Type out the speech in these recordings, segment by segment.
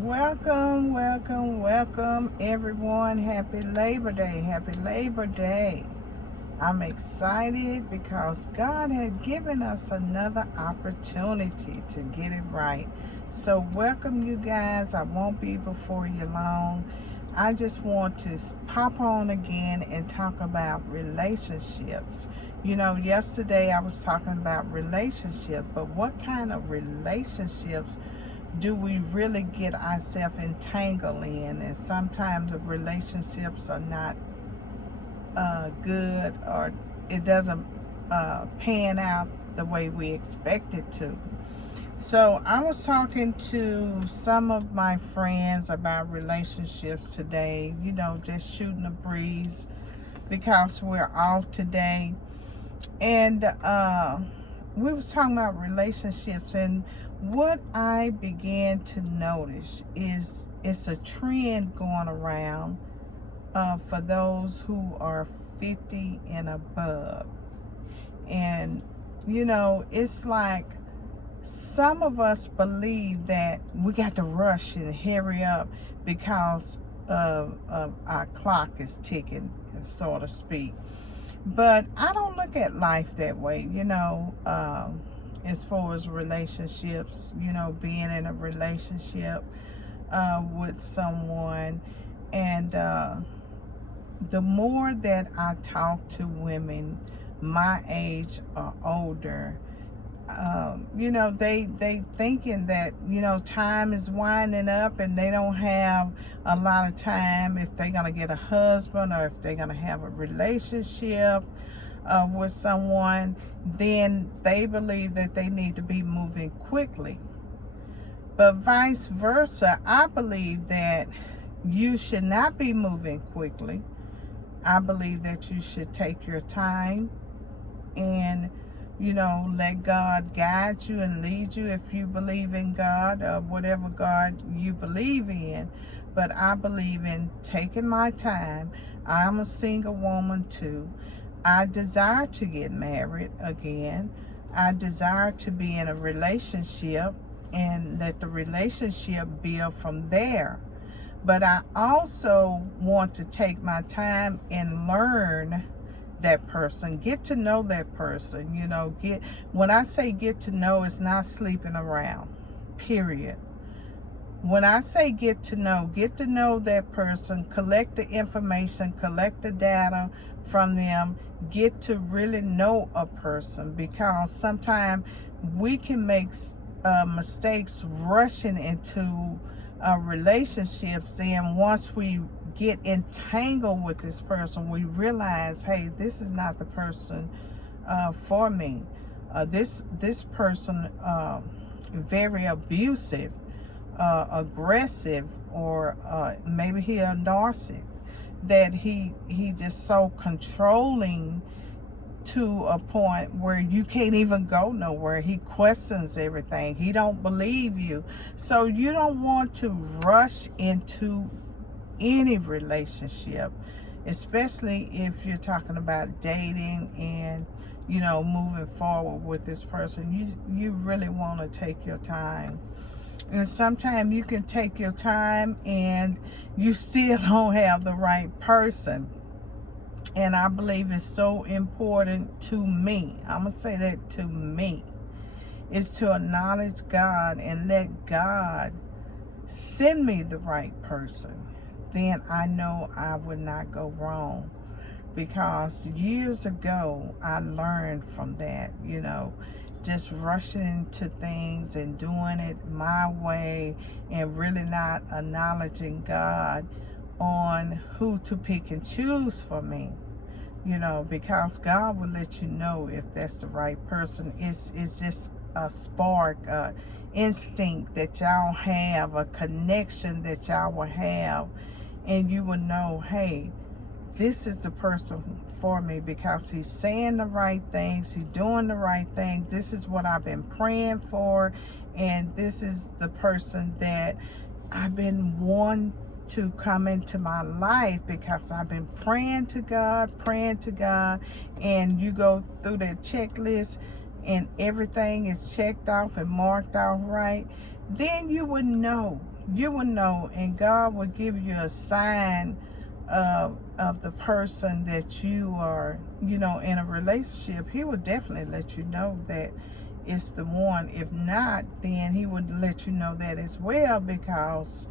Welcome, welcome, welcome, everyone. Happy Labor Day. Happy Labor Day. I'm excited because God had given us another opportunity to get it right. So, welcome, you guys. I won't be before you long. I just want to pop on again and talk about relationships. Yesterday I was talking about relationships, but what kind of relationships do we really get ourselves entangled in? And sometimes the relationships are not good, or it doesn't pan out the way we expect it to. So I was talking to some of my friends about relationships today, just shooting a breeze because we're off today. And we was talking about relationships, and what I began to notice is it's a trend going around for those who are 50 and above. And it's like some of us believe that we got to rush and hurry up because of our clock is ticking, so to speak. But I don't look at life that way, as far as relationships, being in a relationship with someone. And the more that I talk to women my age or older, they thinking that, time is winding up and they don't have a lot of time if they're going to get a husband or if they're going to have a relationship with someone. Then they believe that they need to be moving quickly. But vice versa, I believe that you should not be moving quickly. I believe that you should take your time and let God guide you and lead you if you believe in God or whatever God you believe in. But I believe in taking my time. I'm a single woman too. I desire to get married again. I desire to be in a relationship and let the relationship build from there. But I also want to take my time and learn that person, get to know that person. When I say get to know, it's not sleeping around, period. When I say get to know that person, collect the information, collect the data from them, get to really know a person, because sometimes we can make mistakes rushing into relationships. Then once we get entangled with this person, we realize, hey, this is not the person for me. This person very abusive, aggressive, or maybe he a narcissist, that he just so controlling to a point where you can't even go nowhere. He questions everything. He don't believe you. So you don't want to rush into any relationship, especially if you're talking about dating and moving forward with this person. You really want to take your time. And sometimes you can take your time and you still don't have the right person. And I believe it's so important to me, I'm going to say that, to me, is to acknowledge God and let God send me the right person. Then I know I would not go wrong. Because years ago, I learned from that, just rushing into things and doing it my way and really not acknowledging God on who to pick and choose for me. Because God will let you know if that's the right person. It's just a spark, instinct that y'all have, a connection that y'all will have, and you will know, hey, this is the person for me because he's saying the right things, he's doing the right thing. This is what I've been praying for, and this is the person that I've been wanting to come into my life because I've been praying to God, and you go through that checklist and everything is checked off and marked off right, then you would know you will know, and God will give you a sign of the person that you are, in a relationship. He will definitely let you know that it's the one. If not, then he would let you know that as well, because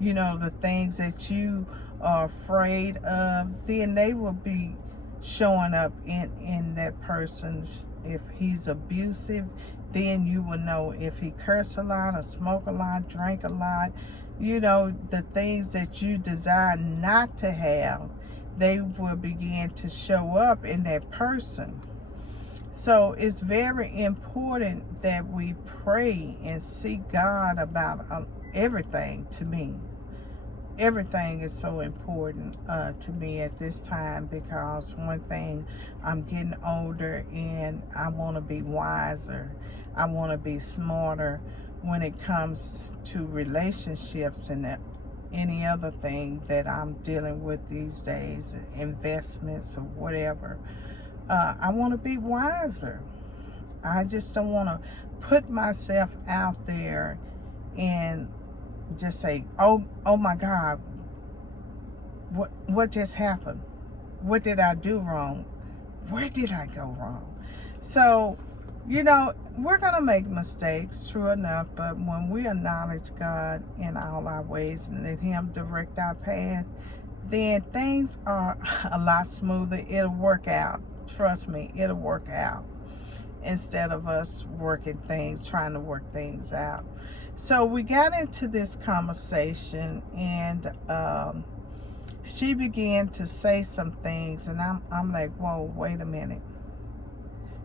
the things that you are afraid of, then they will be showing up in that person. If he's abusive, then you will know. If he curse a lot or smoke a lot, drink a lot, the things that you desire not to have, they will begin to show up in that person. So it's very important that we pray and seek God about everything. To me, everything is so important to me at this time, because one thing, I'm getting older and I want to be wiser. I want to be smarter when it comes to relationships and any other thing that I'm dealing with these days, investments or whatever. I want to be wiser. I just don't want to put myself out there and just say, oh my God, what just happened? What did I do wrong? Where did I go wrong? So, we're going to make mistakes, true enough, but when we acknowledge God in all our ways and let him direct our path, then things are a lot smoother. It'll work out. Trust me, it'll work out, instead of us trying to work things out. So we got into this conversation, and she began to say some things, and I'm like, whoa, wait a minute.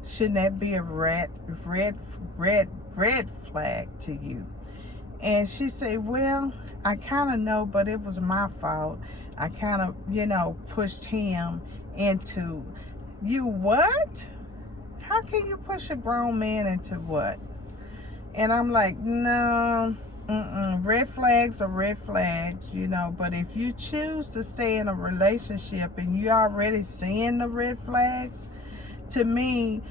Shouldn't that be a red flag to you? And she said, well, I kind of know, but it was my fault. I kind of, pushed him into. You what? How can you push a grown man into what? And I'm like, no, red flags are red flags, but if you choose to stay in a relationship and you already seeing the red flags, to me,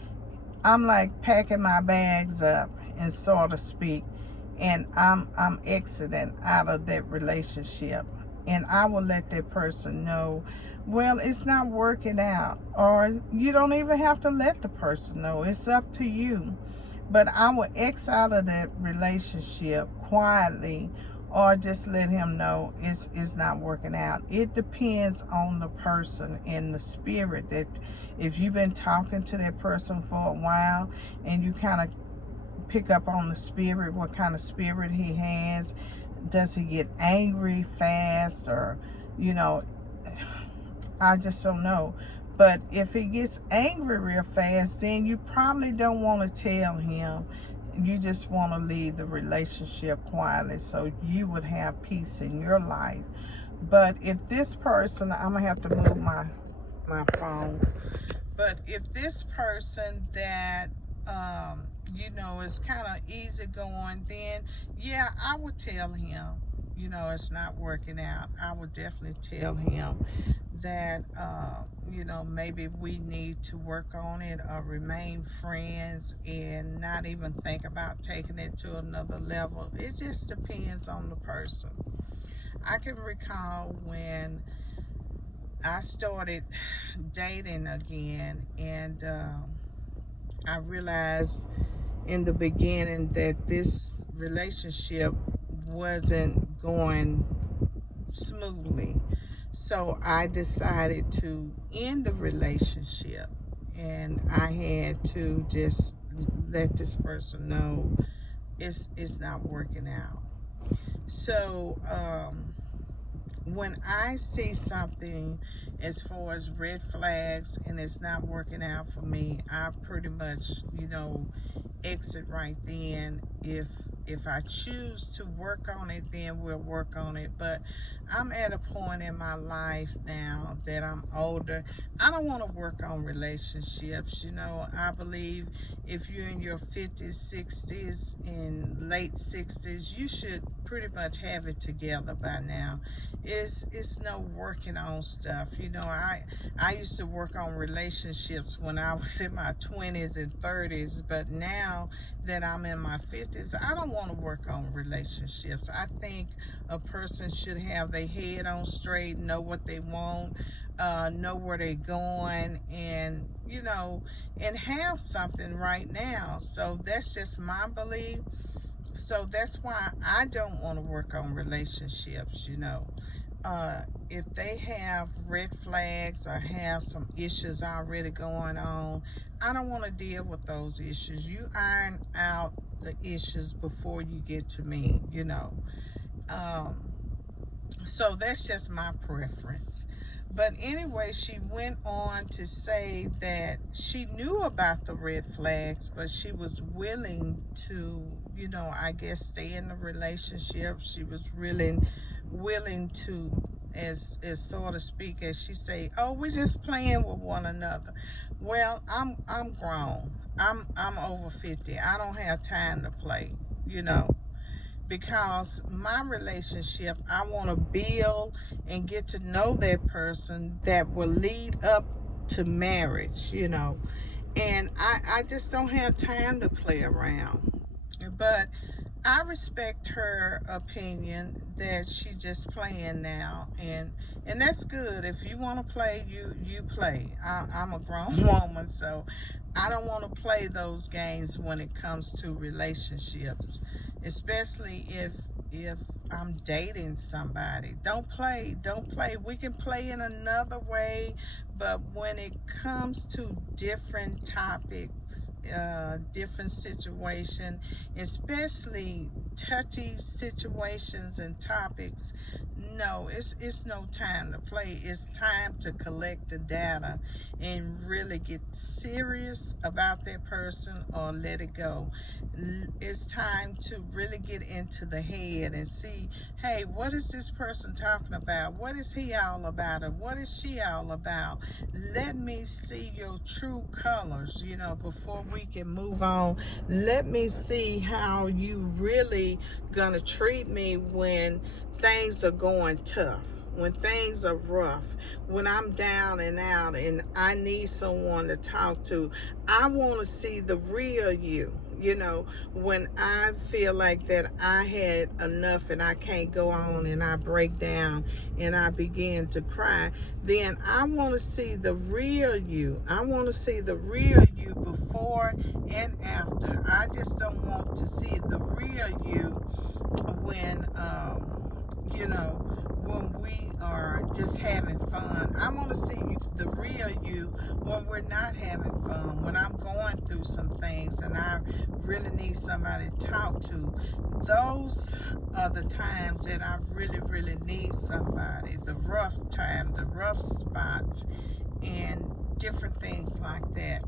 I'm like packing my bags up, and so to speak, and I'm exiting out of that relationship. And I will let that person know, well, it's not working out. Or you don't even have to let the person know. It's up to you. But I will X out of that relationship quietly, or just let him know it's not working out. It depends on the person and the spirit. That if you've been talking to that person for a while and you kind of pick up on the spirit, what kind of spirit he has. Does he get angry fast, or I just don't know. But if he gets angry real fast, then you probably don't want to tell him. You just want to leave the relationship quietly, so you would have peace in your life. But if this person, I'm gonna have to move my phone. But if this person that is kind of easygoing, then yeah, I would tell him, it's not working out. I would definitely tell him that maybe we need to work on it, or remain friends and not even think about taking it to another level. It just depends on the person. I can recall when I started dating again, and I realized in the beginning that this relationship wasn't going smoothly. So I decided to end the relationship, and I had to just let this person know it's not working out. So when I see something as far as red flags and it's not working out for me, I pretty much, exit right then. If I choose to work on it, then we'll work on it. But I'm at a point in my life now that I'm older. I don't want to work on relationships. I believe if you're in your 50s, 60s, and late 60s, you should pretty much have it together by now. It's no working on stuff. You know, I used to work on relationships when I was in my 20s and 30s, but now that I'm in my 50s, I don't want to work on relationships. I think a person should have their head on straight, know what they want, know where they're going, and and have something right now. So that's just my belief. So that's why I don't want to work on relationships. If they have red flags or have some issues already going on, I don't want to deal with those issues. You iron out the issues before you get to me. Um, so that's just my preference. But anyway, she went on to say that she knew about the red flags, but she was willing to, I guess, stay in the relationship. She was really willing to, as so to speak, as she say, oh, we're just playing with one another. Well, I'm grown. I'm over 50. I don't have time to play, you know because my relationship, I want to build and get to know that person that will lead up to marriage. And I just don't have time to play around. But I respect her opinion that she's just playing now, and that's good. If you want to play, you play. I'm a grown woman, so I don't want to play those games when it comes to relationships, especially if I'm dating somebody. Don't play. We can play in another way, but when it comes to different topics, different situations, especially touchy situations and topics, no, it's no time to play. It's time to collect the data and really get serious about that person or let it go. It's time to really get into the head and see, hey, what is this person talking about? What is he all about? Or what is she all about? Let me see your true colors, before we can move on. Let me see how you really gonna treat me when things are going tough, when things are rough, when I'm down and out and I need someone to talk to. I want to see the real you. When I feel like that I had enough and I can't go on and I break down and I begin to cry, then I want to see the real you. I want to see the real you before and after. I just don't want to see the real you when when we are just having fun. I want to see the real you when we're not having fun, when I'm going through some things and I really need somebody to talk to. Those are the times that I really, really need somebody. The rough time, the rough spots, and different things like that.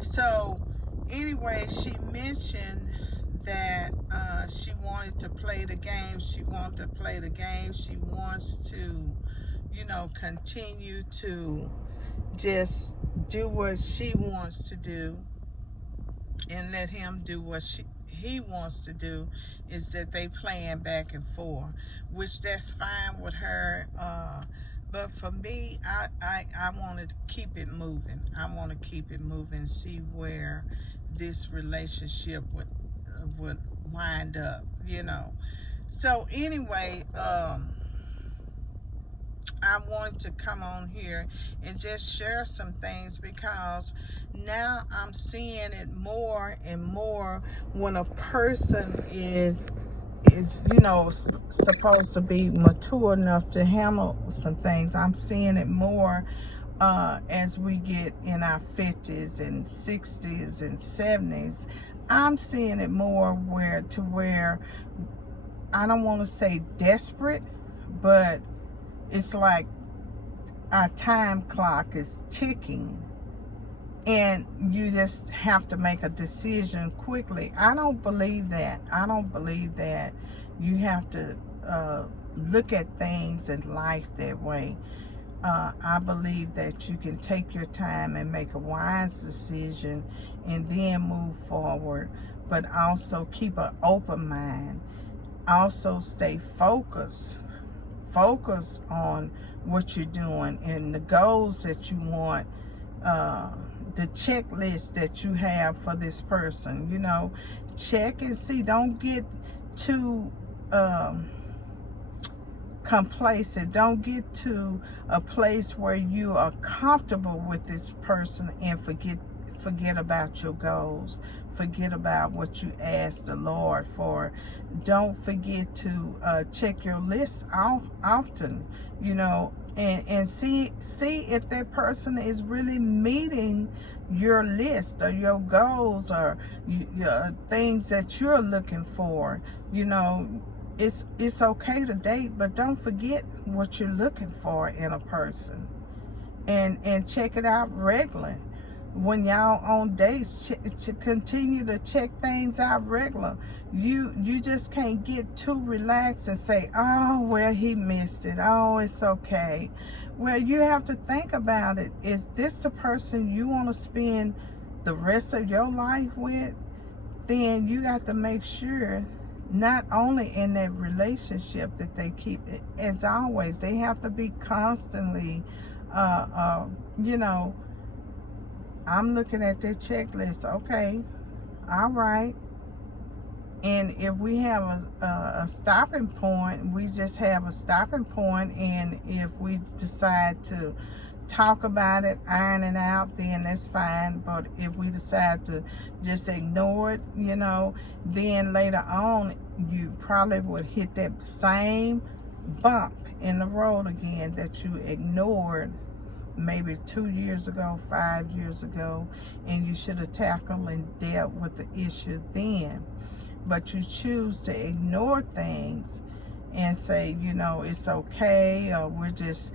So anyway, she mentioned that she wanted to play the game. She wanted to play the game. She wants to, continue to just do what she wants to do and let him do what he wants to do. Is that they playing back and forth, which that's fine with her. But for me, I want to keep it moving. I want to keep it moving, see where this relationship would wind up. So anyway, I wanted to come on here and just share some things, because now I'm seeing it more and more when a person is supposed to be mature enough to handle some things. I'm seeing it more as we get in our 50s and 60s and 70s. I'm seeing it more where I don't want to say desperate, but it's like our time clock is ticking and you just have to make a decision quickly. I don't believe that. I don't believe that you have to look at things in life that way. I believe that you can take your time and make a wise decision and then move forward, but also keep an open mind. also stay focused. Focus on what you're doing and the goals that you want, the checklist that you have for this person. Check and see. Don't get too complacent. Don't get to a place where you are comfortable with this person and forget about your goals. Forget about what you asked the Lord for. Don't forget to check your list often, and see if that person is really meeting your list or your goals or things that you're looking for. It's okay to date, but don't forget what you're looking for in a person, and check it out regularly. When y'all on dates, to continue to check things out regular. You just can't get too relaxed and say, oh, well, he missed it, oh, it's okay. Well, you have to think about it. Is this the person you want to spend the rest of your life with? Then you got to make sure, not only in that relationship, that they keep it, as always, they have to be constantly, I'm looking at their checklist. Okay, all right. And if we have a stopping point, we just have a stopping point. And if we decide to talk about it, iron it out, then that's fine. But if we decide to just ignore it, then later on, you probably would hit that same bump in the road again that you ignored maybe 2 years ago, 5 years ago, and you should have tackled and dealt with the issue then. But you choose to ignore things and say, it's okay, or we're just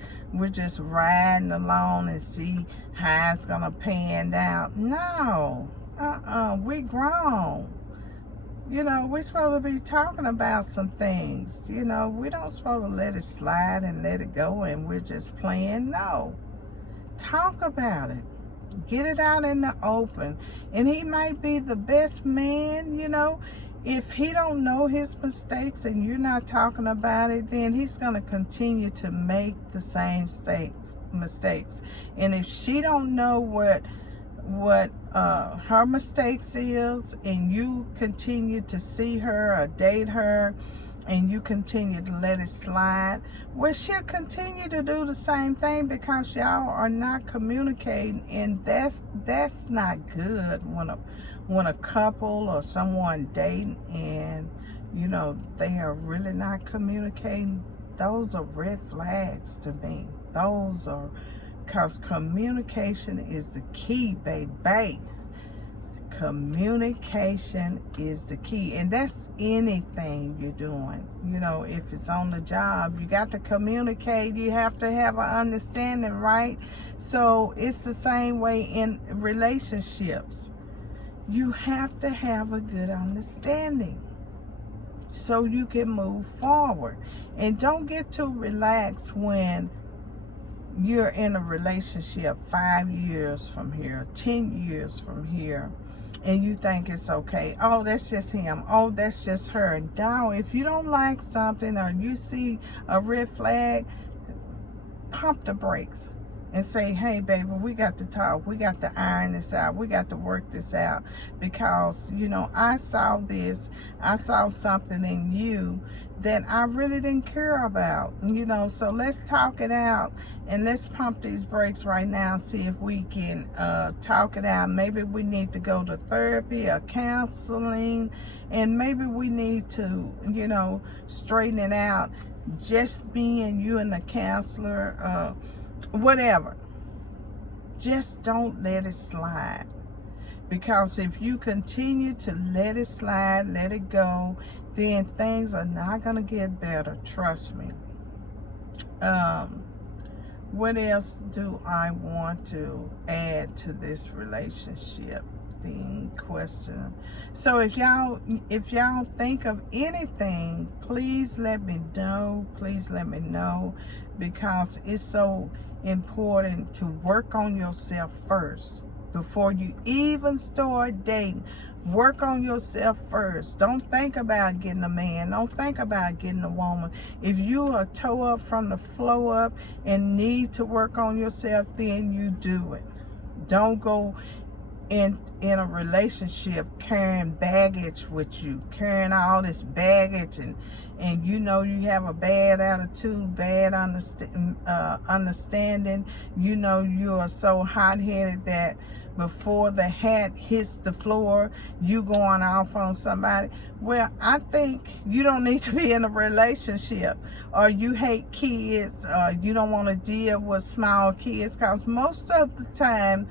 riding along and see how it's gonna pan out. No, we grown. We're supposed to be talking about some things. We don't supposed to let it slide and let it go and we're just playing. No. Talk about it. Get it out in the open. And he might be the best man, If he don't know his mistakes and you're not talking about it, then he's going to continue to make the same mistakes. And if she don't know what her mistakes is, and you continue to see her or date her, and you continue to let it slide, well, she'll continue to do the same thing because y'all are not communicating, and that's not good when a couple or someone dating and they are really not communicating. Those are red flags to me. Those are, because communication is the key, baby. Communication is the key, and that's anything you're doing. If it's on the job, you got to communicate. You have to have an understanding, right? So it's the same way in relationships. You have to have a good understanding so you can move forward. And don't get too relaxed when you're in a relationship 5 years from here, 10 years from here, and you think it's okay. Oh, that's just him. Oh, that's just her. No, if you don't like something or you see a red flag, pump the brakes and say, hey, baby, we got to talk. We got to iron this out. We got to work this out because, I saw this. I saw something in you that I really didn't care about, so let's talk it out and let's pump these brakes right now and see if we can talk it out. Maybe we need to go to therapy or counseling, and maybe we need to, straighten it out. Just me and you and the counselor, whatever. Just don't let it slide. Because if you continue to let it slide, let it go, then things are not going to get better. Trust me. What else do I want to add to this relationship thing question? So if y'all think of anything, please let me know. Please let me know, because it's so important to work on yourself first. before you even start dating. Work on yourself first. Don't think about getting a man. Don't think about getting a woman. If you are toe up from the flow up and need to work on yourself, then you do it. Don't go in a relationship carrying baggage with you, carrying all this baggage, and you know you have a bad attitude, bad understanding. You know you are so hot-headed that before the hat hits the floor, you going off on somebody. Well, I think you don't need to be in a relationship, or you hate kids, or you don't want to deal with small kids, because most of the time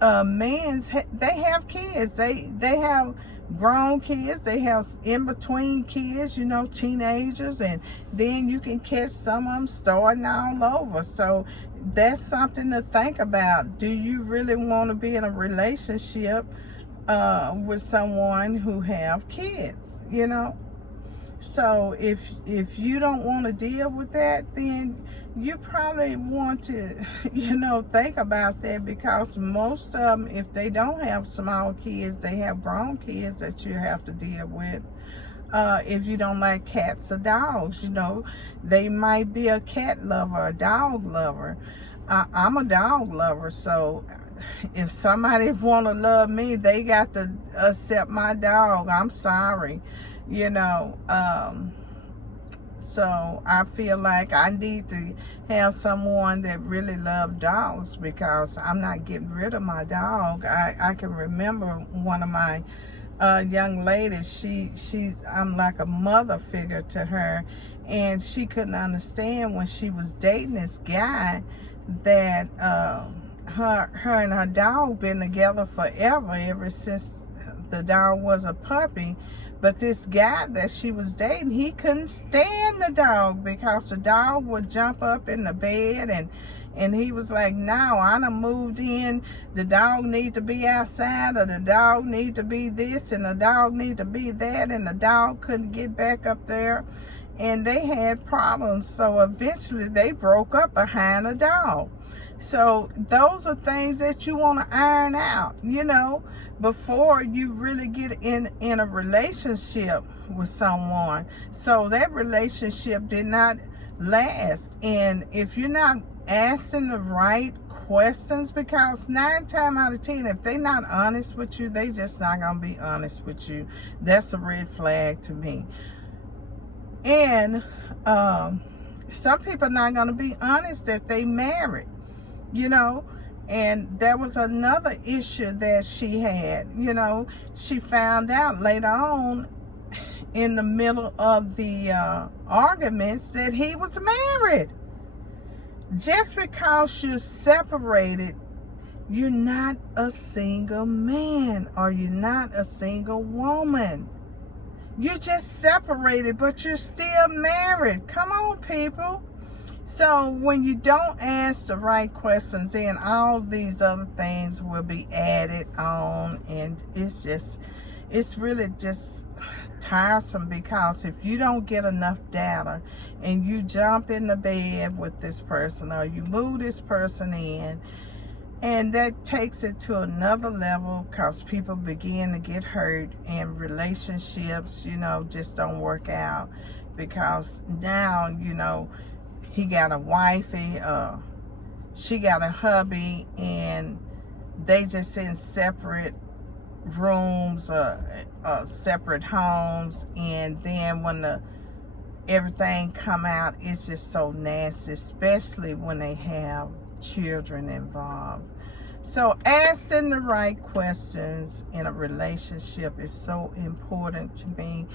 they have kids. They have grown kids. They have in between kids, you know, teenagers, and then you can catch some of them starting all over. So that's something to think about. Do you really want to be in a relationship with someone who have kids? You know. So if you don't want to deal with that, then you probably want to, you know, think about that, because most of them, if they don't have small kids, they have grown kids that you have to deal with. If you don't like cats or dogs, you know, they might be a cat lover, a dog lover. I'm a dog lover, so if somebody want to love me, they got to accept my dog. I'm sorry, you know. So I feel like I need to have someone that really loves dogs, because I'm not getting rid of my dog. I can remember one of my young ladies, I'm like a mother figure to her, and she couldn't understand when she was dating this guy that her and her dog been together forever, ever since the dog was a puppy. But this guy that she was dating, he couldn't stand the dog, because the dog would jump up in the bed, and he was like, no, I done moved in, the dog need to be outside, or the dog need to be this, and the dog need to be that, and the dog couldn't get back up there, and they had problems. So eventually they broke up behind a dog. So those are things that you want to iron out, you know, before you really get in a relationship with someone. So that relationship did not last. And if you're not asking the right questions, because 9 times out of 10, if they're not honest with you, they just not going to be honest with you. That's a red flag to me. And some people are not going to be honest that they married. You know, and there was another issue that she had. You know, she found out later on in the middle of the arguments that he was married. Just because you're separated, you're not a single man, or you're not a single woman. You're just separated, but you're still married. Come on, people. So when you don't ask the right questions, then all these other things will be added on, and it's really just tiresome, because if you don't get enough data and you jump in the bed with this person, or you move this person in, and that takes it to another level, because people begin to get hurt, and relationships, you know, just don't work out, because now, you know, he got a wifey, she got a hubby, and they just in separate rooms, separate homes, and then when everything come out, it's just so nasty, especially when they have children involved. So asking the right questions in a relationship is so important to me.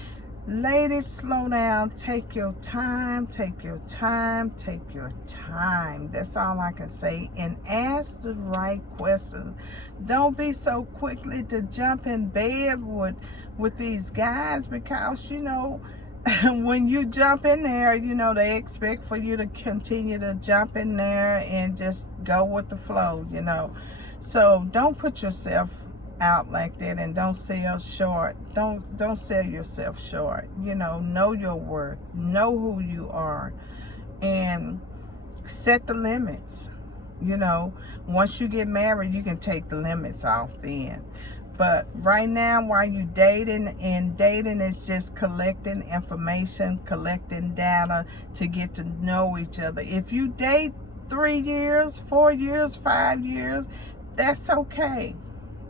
Ladies, slow down. Take your time. Take your time. Take your time. That's all I can say. And ask the right questions. Don't be so quickly to jump in bed with these guys, because, you know, when you jump in there, you know, they expect for you to continue to jump in there and just go with the flow, you know. So don't put yourself out like that, and don't sell short. Don't sell yourself short. You know your worth, know who you are, and set the limits. You know, once you get married, you can take the limits off then. But right now, while you dating, and dating is just collecting information, collecting data to get to know each other. If you date 3 years, 4 years, 5 years, that's okay.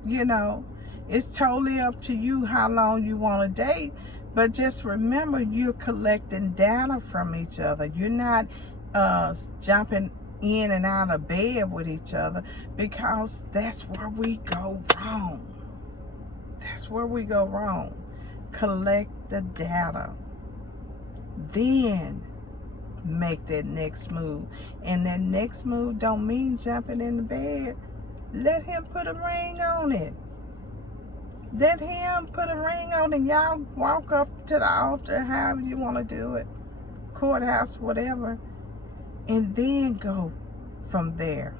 You know, it's totally up to you how long you want to date. But just remember, you're collecting data from each other. You're not jumping in and out of bed with each other, because that's where we go wrong. That's where we go wrong. Collect the data. Then make that next move. And that next move don't mean jumping in the bed. Let him put a ring on it. Let him put a ring on it. Y'all walk up to the altar, however you want to do it. Courthouse, whatever. And then go from there.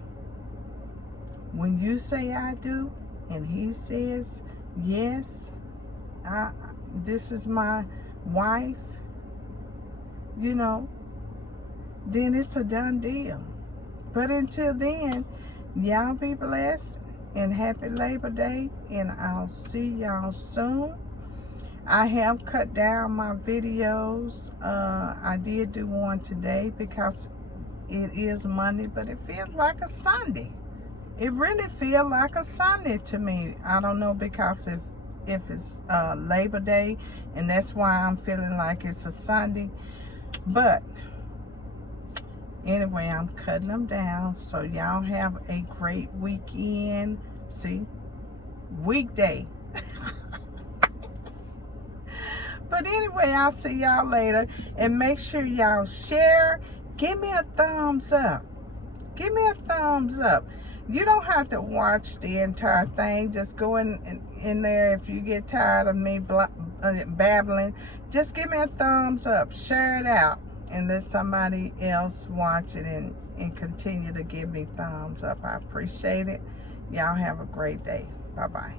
When you say I do, and he says, yes, this is my wife, you know, then it's a done deal. But until then, y'all be blessed and happy Labor Day, and I'll see y'all soon. I have cut down my videos. I did do one today because it is Monday, but it feels like a Sunday. It really feels like a Sunday to me. I don't know, because if it's Labor Day, and that's why I'm feeling like it's a Sunday. But anyway, I'm cutting them down. So y'all have a great weekend. See? Weekday. But anyway, I'll see y'all later. And make sure y'all share. Give me a thumbs up. Give me a thumbs up. You don't have to watch the entire thing. Just go in there. If you get tired of me babbling, just give me a thumbs up. Share it out. And let somebody else watch it and continue to give me thumbs up. I appreciate it. Y'all have a great day. Bye-bye.